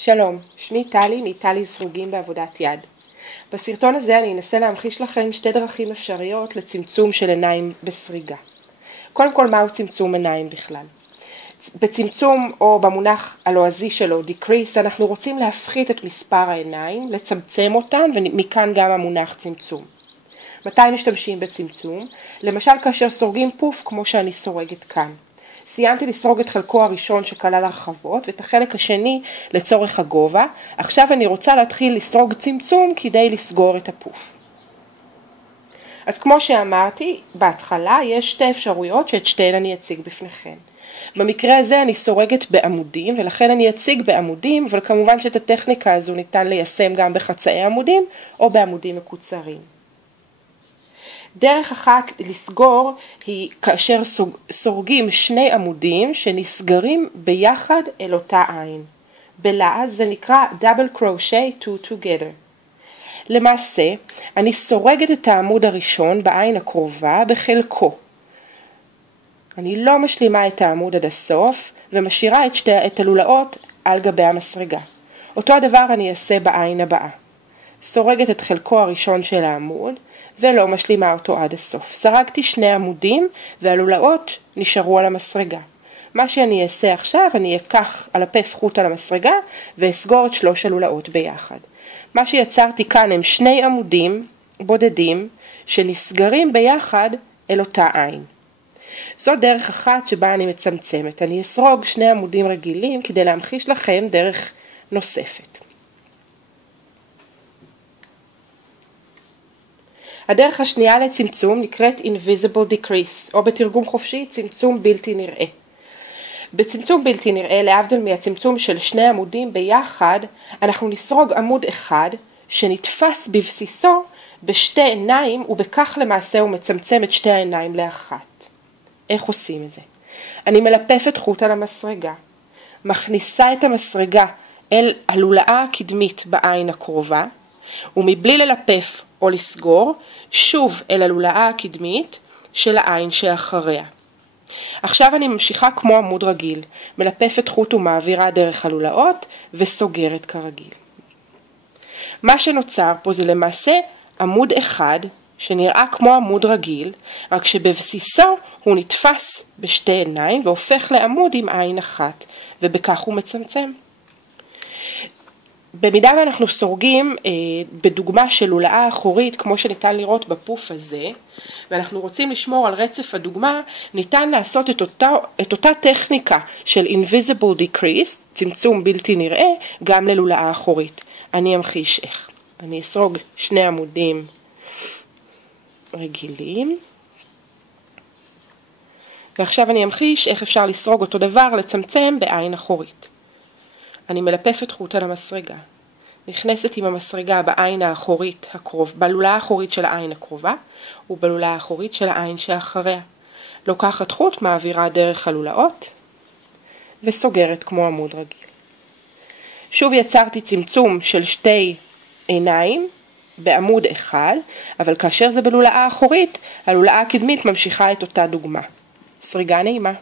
שלום, שמי טלי מטלי סרוגים בעבודת יד. בסרטון הזה אני אנסה להמחיש לכם שתי דרכים אפשריות לצמצום של עיניים בסריגה. קודם כל, מהו צמצום עיניים בכלל? בצמצום או במונח הלועזי שלו, decrease, אנחנו רוצים להפחית את מספר העיניים, לצמצם אותן, ומכאן גם המונח צמצום. מתי משתמשים בצמצום? למשל כאשר סורגים פוף כמו שאני סורגת כאן. סיימתי לסרוג את חלקו הראשון שכלל הרחבות ואת החלק השני לצורך הגובה. עכשיו אני רוצה להתחיל לסרוג צמצום כדי לסגור את הפוף. אז כמו שאמרתי, בהתחלה יש שתי אפשרויות שאת שתיהן אני אציג בפניכם. במקרה הזה אני סורגת בעמודים ולכן אני אציג בעמודים, אבל כמובן שאת הטכניקה הזו ניתן ליישם גם בחצאי עמודים או בעמודים מקוצרים. דרך אחת לסגור היא כאשר סורגים שני עמודים שנסגרים ביחד אל אותה עין. בלעז זה נקרא double crochet two together. למעשה, אני סורגת את העמוד הראשון בעין הקרובה בחלקו. אני לא משלימה את העמוד עד הסוף ומשאירה את הלולאות על גבי המסרגה. אותו הדבר אני אעשה בעין הבאה. סורגת את חלקו הראשון של העמוד ולא משלימה אותו עד הסוף. סרגתי שני עמודים והלולאות נשארו על המסרגה. מה שאני אעשה עכשיו, אני אקח על הפף חוט על המסרגה ואסגור את שלוש הלולאות ביחד. מה שיצרתי כאן הם שני עמודים בודדים שנסגרים ביחד אל אותה עין. זו דרך אחת שבה אני מצמצמת. אני אסרוג שני עמודים רגילים כדי להמחיש לכם דרך נוספת. הדרך השנייה לצמצום נקראת invisible decrease, או בתרגום חופשי צמצום בלתי נראה. בצמצום בלתי נראה, להבדיל מהצמצום של שני עמודים ביחד, אנחנו נסרוג עמוד אחד שנתפס בבסיסו בשתי עיניים, ובכך למעשה הוא מצמצם את שתי העיניים לאחת. איך עושים את זה? אני מלפפת חוט על המסרגה, מכניסה את המסרגה אל הלולאה הקדמית בעין הקרובה, ומבלי ללפף או לסגור, שוב אל הלולאה הקדמית של העין שאחריה. עכשיו אני ממשיכה כמו עמוד רגיל, מלפפת חוט ומעבירה דרך הלולאות וסוגרת כרגיל. מה שנוצר פה זה למעשה עמוד אחד שנראה כמו עמוד רגיל, רק שבבסיסו הוא נתפס בשתי עיניים והופך לעמוד עם עין אחת, ובכך הוא מצמצם. במידה ואנחנו סורגים בדוגמה של לולאה אחורית, כמו שניתן לראות בפוף הזה, ואנחנו רוצים לשמור על רצף הדוגמה, ניתן לעשות את אותה טכניקה של invisible decrease, צמצום בלתי נראה, גם ללולאה אחורית. אני אמחיש איך. אני אסרוג שני עמודים רגילים, ועכשיו אני אמחיש איך אפשר לסרוג אותו דבר, לצמצם בעין אחורית. אני מלפפת חוט על המסרגה, נכנסת עם המסרגה בעין האחורית בלולאה האחורית של העין הקרובה, ובלולאה האחורית של העין שאחריה. לוקחת חוט, מעבירה דרך הלולאות, וסוגרת כמו עמוד רגיל. שוב יצרתי צמצום של שתי עיניים בעמוד אחד, אבל כאשר זה בלולאה האחורית, הלולאה הקדמית ממשיכה את אותה דוגמה. סריגה נעימה.